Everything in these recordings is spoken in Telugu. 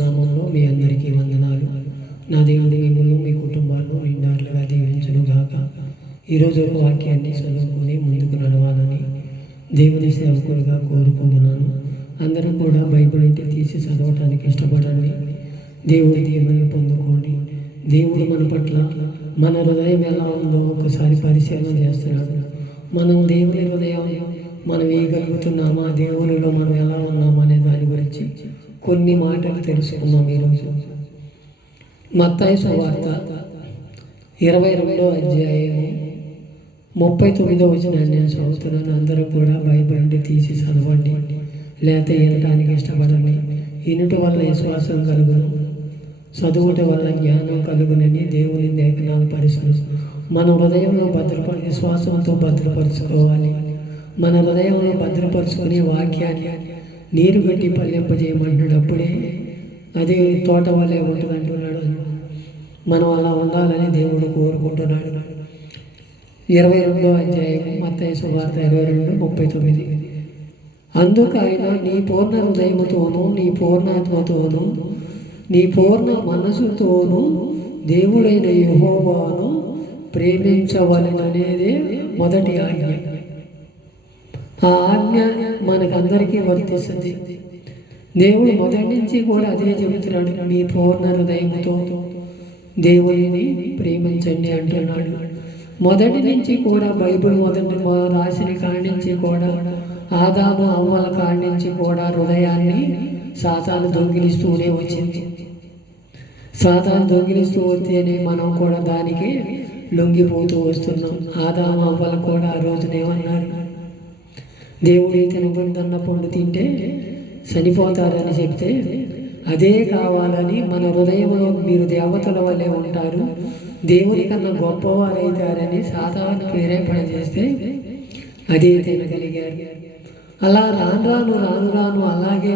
నామంలో మీ అందరికీ వందనాలు. నా దేవుడు మిమ్మల్ని మీ కుటుంబాలను నిండారులుగా దీవించును గాక. ఈరోజు ఒక వాక్యాన్ని చదువుకొని ముందుకు నడవాలని దేవుని సేవకులుగా కోరుకుంటున్నాను. అందరూ కూడా బైబిల్ ఇంటి తీసి చదవటానికి ఇష్టపడండి. దేవుడి దీవెనలు పొందుకోండి. దేవుడు మన పట్ల మన హృదయం ఎలా ఉందో ఒకసారి పరిశీలన చేస్తున్నాడు. మనం దేవుని హృదయం మనం వేయగలుగుతున్నామా, దేవునిలో మనం ఎలా ఉన్నామా అనే దాని గురించి కొన్ని మాటలు తెలుసుకున్నాం ఈరోజు. మత్తయి సువార్త 22వ అధ్యాయము 39వ వచనాన్ని నేను చదువుతున్నాను. అందరూ కూడా బైబిల్ నుండి తీసి చదవండి, లేకపోతే వినటానికి ఇష్టపడండి. వినుట వల్ల విశ్వాసం కలుగును, చదువుట వల్ల జ్ఞానం కలుగునని దేవుని లేఖనాలు పరిశీలిస్తూ మన హృదయంలో విశ్వాసంతో భద్రపరుచుకోవాలి. మన హృదయంలో భద్రపరుచుకునే వాక్యాన్ని నీరు పెట్టి పల్లెంపజేయమంటున్నాడు. అప్పుడే అది తోట వల్లే ఉంటుంది అంటున్నాడు. మనం అలా ఉండాలని దేవుడు కోరుకుంటున్నాడు. 22వ అధ్యాయం మత్తయి సువార్త 22:39. అందుకు ఆయన నీ పూర్ణ హృదయముతోనూ నీ పూర్ణాత్మతోనూ నీ పూర్ణ మనసుతోనూ దేవుడైన యెహోవాను ప్రేమించవలెననేదే మొదటి ఆజ్ఞ. ఆ ఆజ్ఞ మనకందరికీ వర్తిస్తుంది. దేవుడు మొదటి నుంచి కూడా అదే చెబుతున్నాడు, నీ పూర్ణ హృదయముతో దేవుడిని ప్రేమించండి అంటున్నాడు. మొదటి నుంచి కూడా బైబిల్ రాసిన కాడి నుంచి కూడా ఆదాము అవ్వల కాడి నుంచి కూడా హృదయాన్ని సాతాను దొంగిలిస్తూనే వచ్చింది. సాతాను దొంగిలిస్తూ వస్తేనే మనం కూడా దానికి లొంగిపోతూ వస్తున్నాం. ఆదాము అవ్వలు కూడా ఆ రోజునేమన్నారు, దేవుడు తినకుండా పండు తింటే చనిపోతారని చెప్తే అదే కావాలని మన హృదయంలో మీరు దేవతల వల్లే ఉంటారు, దేవుని కన్నా గొప్పవారైతారని సాతాను ప్రేరేపణ చేస్తే అదే తినగలిగారు. అలా రాను రాను అలాగే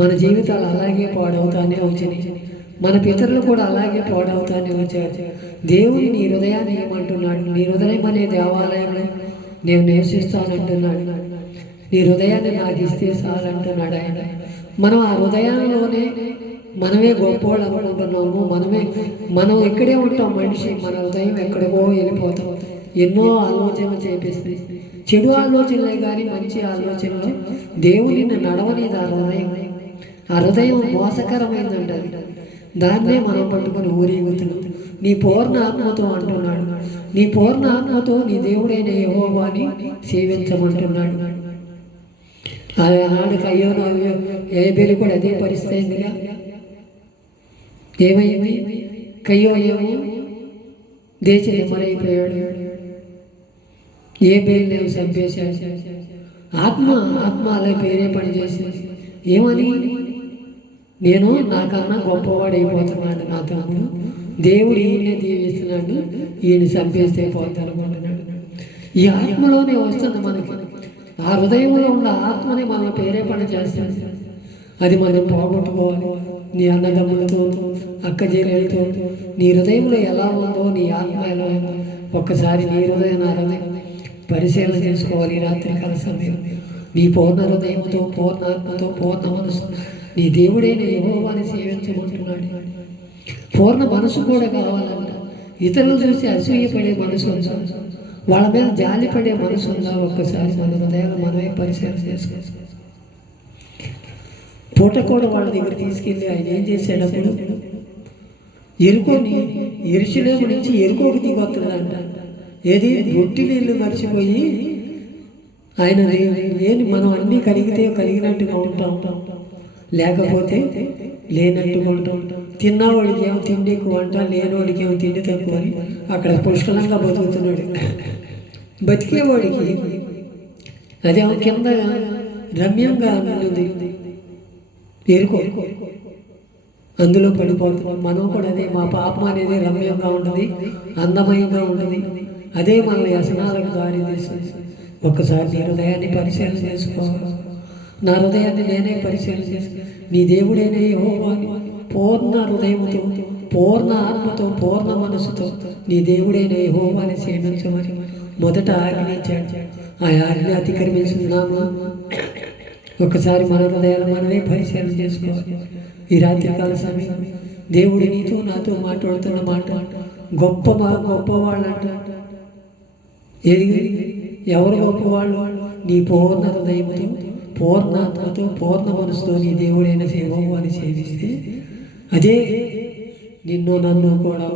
మన జీవితాలు అలాగే పాడవుతానే వచ్చినాయి. మన పితరులు కూడా అలాగే పాడవుతానే వచ్చారు. దేవుని నీ హృదయాన్ని ఏమంటున్నాడు, నీ హృదయం అనే దేవాలయంలో నేను నివసిస్తానంటున్నాడు. నీ హృదయాన్ని నాకు ఇస్తే చాలంటున్నాడు ఆయన. మనం ఆ హృదయంలోనే మనమే గొప్పవాళ్ళు అనుకుంటున్నాము. మనం ఇక్కడే ఉంటాం. మనిషి మన హృదయం ఎక్కడికో వెళ్ళిపోతాం. ఎన్నో ఆలోచనలు చేపిస్తుంది. చెడు ఆలోచనలే కానీ మంచి ఆలోచనలు దేవుని నడవలేదు. ఆ హృదయం మోసకరమైందంటది. దాన్నే మనం పట్టుకొని ఊరేగుతున్నాం. నీ పూర్ణ ఆత్మతో అంటున్నాడు, నీ పూర్ణ ఆత్మతో నీ దేవుడైన యెహోవాని సేవించమంటున్నాడు. ఆనాడు కయ్యోను ఏబేలు కూడా అదే పరిస్థితి అయిందిగా. ఏమైంది? కయ్యోనేమో దేశమైపోయాడు, ఏబేలుని చంపేశాడు. ఆత్మ అలా పేరే పని చేసేది. ఏమని? నేను నాకన్నా గొప్పవాడు అయిపోతున్నాడు నా తమ్ముడు, దేవుడు ఈయన్నే దీవిస్తున్నాడు, ఈయన చంపేస్తే పోతానుకుంటున్నాడు. ఈ ఆత్మలోనే వస్తుంది మనకి. ఆ హృదయంలో ఉన్న ఆత్మని మన పేరే పని చేస్తుంది. అది మనం పోగొట్టుకోవాలి. నీ అన్నదమ్ములతో అక్క చెల్లెలతో నీ హృదయంలో ఎలా ఉందో, నీ ఆత్మ ఎలా ఉందో ఒక్కసారి నీ హృదయం నా హృదయం పరిశీలన చేసుకోవాలి. రాత్రికాల సమయం నీ పూర్ణ హృదయంతో పూర్ణ ఆత్మతో పూర్ణ మనసు నీ దేవుడైన యెహోవాని సేవించమంటున్నాడు. పూర్ణ మనసు కూడా కావాలంట. ఇతరులు చూసి అసూయపడే మనసు ఉందా, వాళ్ళ మీద జాలిపడే మనసు ఉందా? ఒక్కసారి మన హృదయాలు మనమే పరిశీలన చేసుకోవాలి. పూట కూడా వాళ్ళ దగ్గర తీసుకెళ్ళి ఆయన ఏం చేసేటప్పుడు ఎరుషలేము నుంచి ఎరుకోకు దిగొస్తున్నాడంట. ఏది రొట్టి నీళ్ళు మర్చిపోయి ఆయన లేని మనం అన్నీ కలిగినట్టుగా ఉంటాం, లేకపోతే లేనట్టుగా ఉంటాం. తిన్నవాడికి ఏమో తిండి ఎక్కువ అంట, లేనివాడికి ఏమో తిండి తక్కువ అని అక్కడ పుష్కలంగా బతుకుతున్నాడు. బతికేవాడికి అదేమో కింద రమ్యంగా ఉంటుంది, ఎరుకో అందులో పడిపోతున్నాం. మనం కూడా అదే, మా పాపం అనేది రమ్యంగా ఉంటుంది, అందమయంగా ఉంటుంది. అదే మన వ్యసనాలకు దారి తీస్తుంది. ఒక్కసారి నీ హృదయాన్ని పరిశీలన చేసుకోవాలి. నా హృదయాన్ని నేనే పరిశీలన చేసుకో. నీ దేవుడైన యెహోవాని పూర్ణ హృదయముతో పూర్ణ ఆత్మతో పూర్ణ మనసుతో నీ దేవుడైన యెహోవాని సేవించమని మొదట ఆజ్ఞించాడు. ఆ ఆజ్ఞ అతిక్రమిస్తున్నామా? ఒకసారి మన హృదయాలు మనమే పరిశీలన చేసుకోవాలి. ఈ రాత్రికాల సమయం దేవుడు నీతో నాతో మాట్లాడుతున్న మాట గొప్పవాళ్ళంట. ఏది ఎవరు గొప్పవాళ్ళు? నీ పూర్ణ హృదయంతో, పూర్ణాత్మతో, పూర్ణ మనసుతో నీ దేవుడైన యెహోవాని సేవిస్తే అదే నిన్ను నన్ను కూడా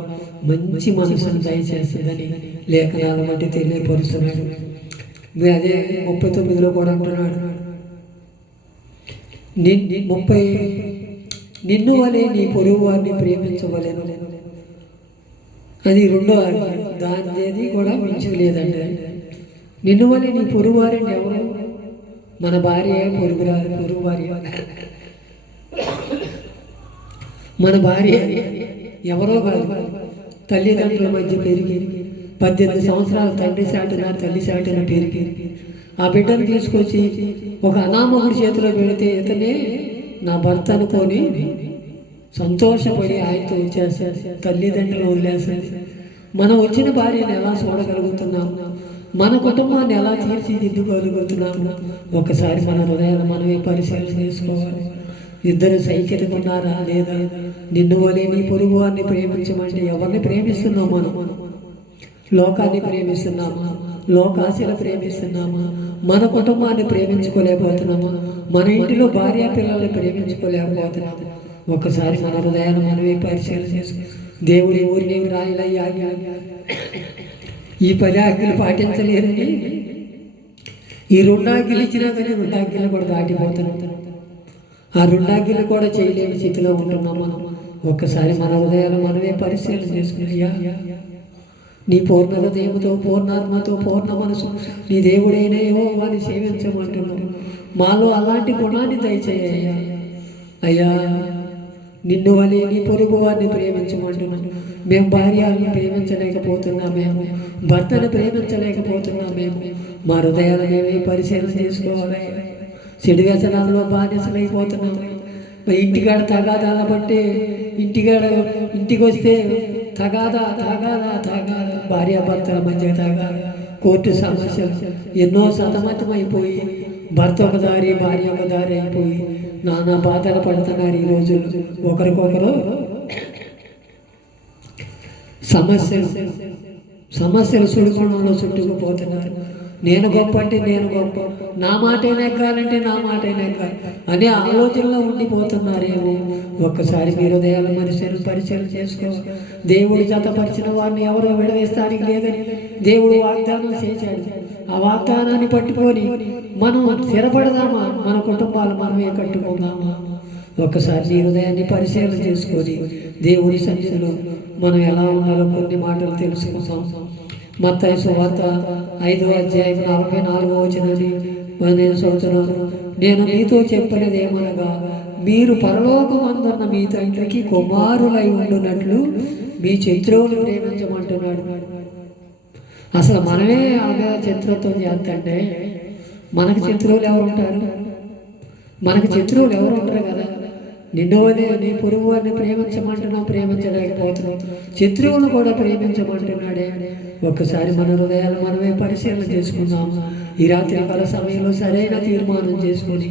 మంచి మనసును దయచేస్తుందని లేఖనాలు బట్టి తెలియపరుస్తున్నాడు. అదే 39లో కూడా అంటున్నాడు, నిన్ను వలె నీ పొరుగు వారిని ప్రేమించవలెను. అది రెండో దాని కూడా మించి లేదండి. నిన్ను వలె నీ పొరుగు వారిని ఎవరు? మన భార్య పొరుగు భార్య, మన భార్య ఎవరో కాదు, తల్లిదండ్రుల మధ్య పెరిగి 18 సంవత్సరాలు తండ్రి చాటున తల్లి చాటున పెరిగి ఆ బిడ్డను తీసుకొచ్చి ఒక అనామకుడి చేతిలో పెడితే ఇతనే నా భర్త అనుకొని సంతోషపడి ఆయనతో వచ్చేస్తారు. తల్లిదండ్రులు వదిలేస్తారు. మనం వచ్చిన భార్యను ఎలా చూడగలుగుతున్నాము? మన కుటుంబాన్ని ఎలా తీర్చిదిద్దుకోగలుగుతున్నాము? ఒకసారి మన హృదయాన్ని మనమే పరిశీలన చేసుకోవాలి. ఇద్దరు సైక్యతగా ఉన్నారా లేదా? నిన్ను వలె నీ పొరుగు వారిని ప్రేమించమంటే ఎవరిని ప్రేమిస్తున్నాం? మనం లోకాన్ని ప్రేమిస్తున్నామా? లోకాశలు ప్రేమిస్తున్నామా? మన కుటుంబాన్ని ప్రేమించుకోలేకపోతున్నామా? మన ఇంటిలో భార్య పిల్లల్ని ప్రేమించుకోలేకపోతున్నామా? ఒకసారి మన హృదయాన్ని మనమే పరిశీలన చేసుకో. దేవుడి ఊరినేమి రాయలయ్యా, ఈ 10 ఆజ్ఞలు పాటించలేరని ఈ 2 ఆజ్ఞలు ఇచ్చినా కానీ 2 ఆజ్ఞలు కూడా దాటిపోతున్నాం. ఆ 2 ఆజ్ఞలు కూడా చేయలేని స్థితిలో ఉంటున్నాం మనం. ఒక్కసారి మన హృదయాలు మనమే పరిశీలన చేసుకున్నాయ్యా, నీ పూర్ణ హృదయంతో, పూర్ణాత్మతో, పూర్ణ మనసు నీ దేవుడైన యెహోవాని సేవించమంటున్నావు. మాలో అలాంటి గుణాన్ని దయచేయ్యా. అయ్యా, నిన్ను వలె నీ పొరుగు వారిని ప్రేమించమంటున్నాను. మేము భార్యలను ప్రేమించలేకపోతున్నామేమో, భర్తను ప్రేమించలేకపోతున్నామేమో. మా హృదయాలు మేమే పరిశీలన చేసుకోవాలయ్యా. చెడు వ్యసనాల్లో బానిసలైపోతున్నాము. ఇంటికాడ తగాదాల బట్టి ఇంటికి వస్తే తగాదా భార్యాభర్తల మధ్య తగాదా, కోర్టు సమస్యలు ఎన్నో సతమతమైపోయి భర్త ఒక దారి భార్య ఒక దారి అయిపోయి నానా బాధలు పడుతున్నారు. ఈ రోజుల్లో ఒకరికొకరు సమస్యలు సుడిగుండంలో చుట్టుకుపోతున్నారు. నేను గొప్ప అంటే నేను గొప్ప, నా మాట నెగ్గాలంటే నా మాట నెగ్గాలి అనే ఆలోచనలో ఉండిపోతున్నారేమో. ఒక్కసారి మీ హృదయాలు పరిశీలన చేసుకో. దేవుడు జతపరిచిన వారిని ఎవరో విడదీస్తానికి లేదని దేవుడు వాగ్దానం చేశాడు. ఆ వాగ్దానాన్ని పట్టుకొని మనం స్థిరపడదామా? మన కుటుంబాలు మనమే కట్టుకుందామా? ఒక్కసారి నీ హృదయాన్ని పరిశీలన చేసుకొని దేవుడి సన్నిధిలో మనం ఎలా ఉండాలో కొన్ని మాటలు తెలుసుకుందాం. మత్తయి సువార్త 5వ అధ్యాయం 44వ వచనాన్ని నేను చదువుతున్నాను. నేను మీతో చెప్పినది ఏమనగా, మీరు పరలోకమందున్న మీ తండ్రికి కుమారులై ఉండునట్లు మీ శత్రువులు ప్రేమించమంటున్నాడు. అసలు మనమే అలాగే శత్రుత్వం చేస్తుంటే మనకు శత్రువులు ఎవరు ఉంటారు? మనకు శత్రువులు ఎవరు ఉంటారు కదా. నిన్ను వలె నీ పొరుగు వారిని ప్రేమించమంటున్నావు, ప్రేమించలేకపోతున్నావు. శత్రువులు కూడా ప్రేమించమంటున్నాడే. ఒక్కసారి మన హృదయాలు మనమే పరిశీలన చేసుకుందాం. ఈ రాత్రికాల సమయంలో సరైన తీర్మానం చేసుకొని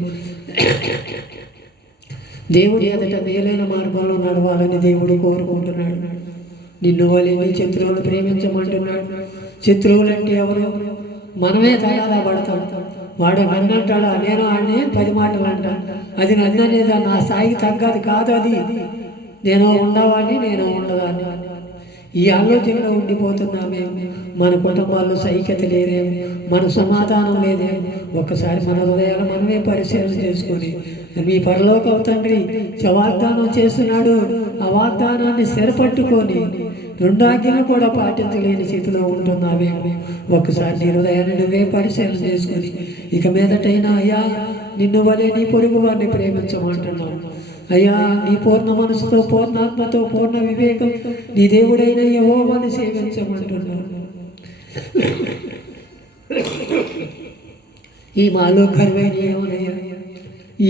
దేవుడి ఎదుట మేలైన మార్గంలో నడవాలని దేవుడు కోరుకుంటున్నాడు. నిన్ను వలె నీ శత్రువులు ప్రేమించమంటున్నాడు. శత్రువులంటే ఎవరు? మనమే తయారా పడతాం. వాడు నన్ను అంటాడా, నేను ఆడిని 10 మాటలు అంటా. అది నన్ను అనేది నా స్థాయికి తగ్గది కాదు. అది నేను ఉండవాడిని, నేను ఉండదాన్ని. ఈ ఆలోచనలో ఉండిపోతున్నామేమో. మన కుటుంబాల్లో సైక్యత లేదేమో, మన సమాధానం లేదేమో. ఒక్కసారి మన హృదయాలు మనమే పరిశీలన చేసుకొని మీ పరలోక తండ్రి వాగ్దానం చేస్తున్నాడు. ఆ వాగ్దానాన్ని స్థిరపట్టుకొని 2 ఆజ్ఞలు కూడా పాటించలేని స్థితిలో ఉంటున్నావేమో. ఒక్కసారి నీ హృదయాన్ని నువ్వే పరిశీలన చేసుకొని ఇక మీదటైనా అయ్యా, నిన్ను వలె నీ పొరుగు వారిని ప్రేమించమంటున్నాను. అయ్యా, నీ పూర్ణ మనసుతో, పూర్ణాత్మతో, పూర్ణ వివేకం నీ దేవుడైన యెహోవాని సేవించమంటున్నాను. ఈ మాలో కరువైన ఏమనయ్యా,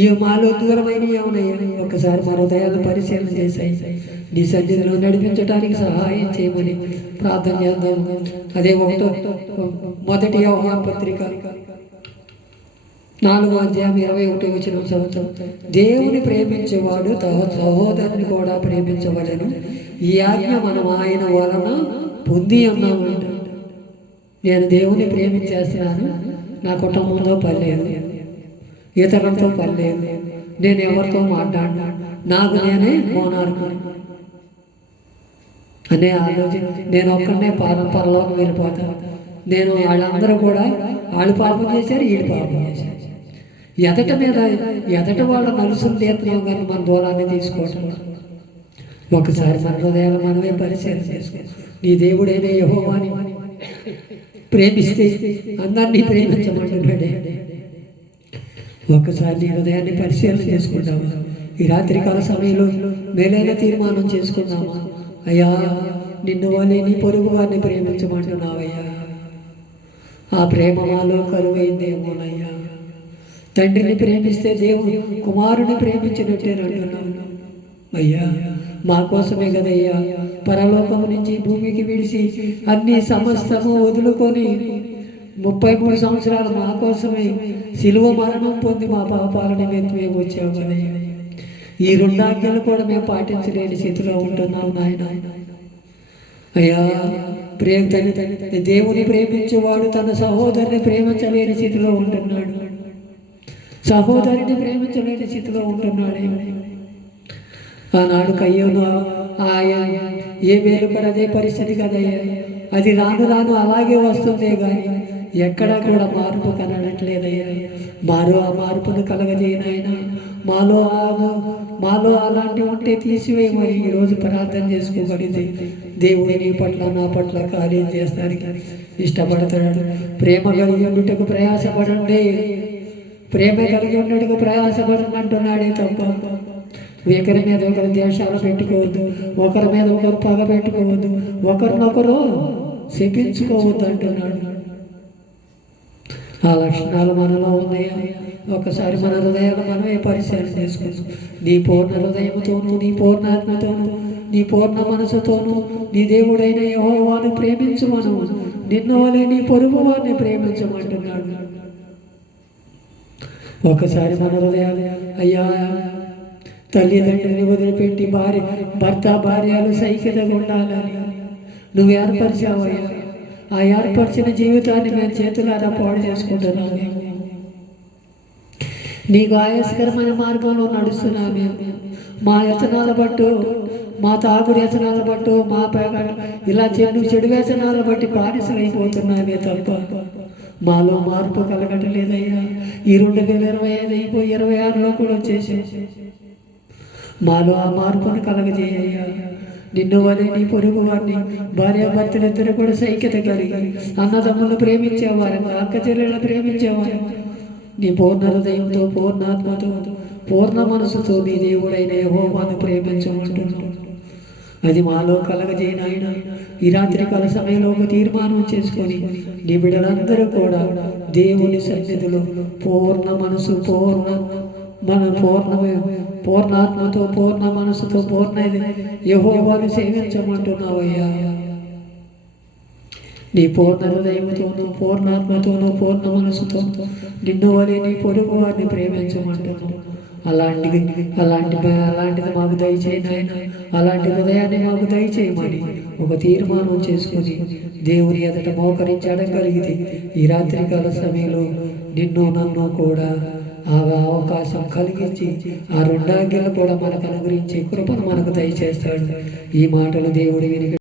ఈ మాలో దూరమైన ఏమనయ్యా. ఒక్కసారి మన హృదయాన్ని పరిశీలన చేశాయి. నీ సన్నిధిలో నడిపించడానికి సహాయం చేయమని ప్రార్థన చేద్దాం. అదే 1వ యోహాను పత్రిక 4:21 చదువుతాం. దేవుని ప్రేమించేవాడు తన సహోదరుని కూడా ప్రేమించవలెను. ఈ ఆజ్ఞ మనం ఆయన వలన పొంది ఉన్నామంట. నేను దేవుని ప్రేమించేస్తున్నాను. నా కుటుంబంతో పర్లేదు, ఇతరులతో పర్లేదు, నేను ఎవరితో మాట్లాడినా నాకు నేనే మోనార్కు అనే ఆలోచన. నేను ఒక్కడనే పరలోకి వెళ్ళిపోతాను. నేను వాళ్ళందరూ కూడా వాళ్ళు పాపం చేశారు, వీళ్ళు పాపం చేశారు. ఎదట వాళ్ళ నలుసులు తీర్తున్నాం, కానీ మన దూరాన్ని తీసుకోవటం. ఒకసారి మన హృదయాలు మనమే పరిశీలన చేసుకో. నీ దేవుడైన యెహోవాని ప్రేమిస్తే అందరినీ ప్రేమించమంటున్నాడే. ఒకసారి నీ హృదయాన్ని పరిశీలన చేసుకుంటామా? ఈ రాత్రికాల సమయంలో మేలైన తీర్మానం చేసుకుందామా? అయ్యా, నిన్ను వలె నీ పొరుగు వారిని ప్రేమించమంటున్నావయ్యా. ఆ ప్రేమ మాలో కరువైందేమోనయ్యా. తండ్రిని ప్రేమిస్తే దేవుడు కుమారుని ప్రేమించినట్టే అంటున్నాను. అయ్యా, మా కోసమే కదయ్యా పరలోకం నుంచి భూమికి విడిచి అన్ని సమస్తము వదులుకొని 33 సంవత్సరాలు మా కోసమే శిలువ మరణం పొంది మా పాపాల నిమిత్తం మేము వచ్చాము కదయ్యా. ఈ 2 ఆజ్ఞలు కూడా మేము పాటించలేని స్థితిలో ఉంటున్నాం నాయన. అయ్యా, దేవుని ప్రేమించేవాడు తన సహోదరుని ప్రేమించలేని స్థితిలో ఉంటున్నాడు. సహోదరుని ప్రేమించలేని స్థితిలో ఉంటున్నాడు. ఆనాడు కయ్యోను ఏ మేలు కూడా అదే పరిస్థితి కదయ్యా. అది రాను రాను అలాగే వస్తుందే కానీ ఎక్కడా కూడా మార్పు కనడట్లేదయ్యా. ఆ మార్పును కలగజేయనాయన. మాలో అలాంటివి ఉంటే తీసివేయమని ఈరోజు ప్రార్థన చేసుకోగలిగితే దేవుడు నీ పట్ల నా పట్ల కార్యం చేస్తానికి ఇష్టపడతాడు. ప్రేమ కలిగి ఉండుటకు ప్రయాసపడండి, ప్రేమ కలిగి ఉండటకు ప్రయాసపడండి అంటున్నాడే తప్ప ఒకరి మీద ఒకరు ద్వేషాలు పెట్టుకోవద్దు, ఒకరి మీద ఒకరు పగ పెట్టుకోవద్దు, ఒకరినొకరు శపించుకోవద్దు అంటున్నాడు. ఆ లక్షణాలు మనలో ఉన్నాయా? ఒకసారి మన హృదయాలు మనమే పరిశీలన చేసుకుంటాం. నీ పూర్ణ హృదయముతోనూ, నీ పూర్ణాత్మతోనూ, నీ పూర్ణ మనసుతోనూ నీ దేవుడైన యెహోవాను ప్రేమించమను. నిన్ను వలె నీ పొరుగు వారిని ప్రేమించమంటున్నాడు. ఒకసారి మన హృదయాలు అయ్యా, తల్లిదండ్రుని వదిలిపెట్టి భర్త భార్యలు సైక్యతగా ఉండాలని నువ్వు ఏర్పరిచావయ్యా. ఆ ఏర్పరిచిన జీవితాన్ని మేము చేతులారా పాడు చేసుకుంటున్నాము. నీకు ఆయాస్కరమైన మార్గంలో నడుస్తున్నాము. మా వ్యసనాల బట్టు, మా తాగుడు వ్యసనాల బట్టు, మా ఇలా చెడు వ్యసనాల బట్టి బానిసలైపోతున్నామే తప్ప మాలో మార్పు కలగటలేదయ్యా. ఈ 2025 అయిపోయి 26లో కూడా వచ్చేసి మాలో ఆ మార్పును కలగజేయ్యా. నిన్ను వలె నీ పొరుగు వారిని భార్యాభర్తలిద్దరూ కూడా సైక్యత కలిగి అన్నదమ్ములను ప్రేమించేవారు, అక్క చెల్లెళ్ళను ప్రేమించేవారు. నీ పూర్ణ హృదయంతో, పూర్ణాత్మతో, పూర్ణ మనసుతో నీ దేవుడైన యెహోవాను ప్రేమించమంటున్నావు. అది మాలో కలగజేయనాయన. ఈ రాత్రికాల సమయంలో ఒక తీర్మానం చేసుకొని నీ బిడ్డలందరూ కూడా దేవుని సన్నిధిలో పూర్ణ మనసు, పూర్ణాత్మతో, పూర్ణ మనసుతో, పూర్ణ యెహోవాను సేవించమంటున్నావయ్యా. నీ పూర్ణ హృదయముతోనూ, పూర్ణాత్మతోనూ, పూర్ణ మనసుతో నిన్ను వలె నీ పొరుగు వారిని ప్రేమించమంటున్నావు. అలాంటిది మాకు దయచేయి నాయన. అలాంటి హృదయాన్ని మాకు దయచేయమని ఒక తీర్మానం చేసుకుని దేవుని ఎదుట మోకరించి అడగలిగితే ఈ రాత్రికాల సమయంలో నిన్ను నన్ను కూడా ఆ అవకాశం కలిగించి ఆ 2 ఆజ్ఞలు కూడా మనకు అనుగ్రహించి కృపను మనకు దయచేస్తాడు. ఈ మాటలు దేవుడి విని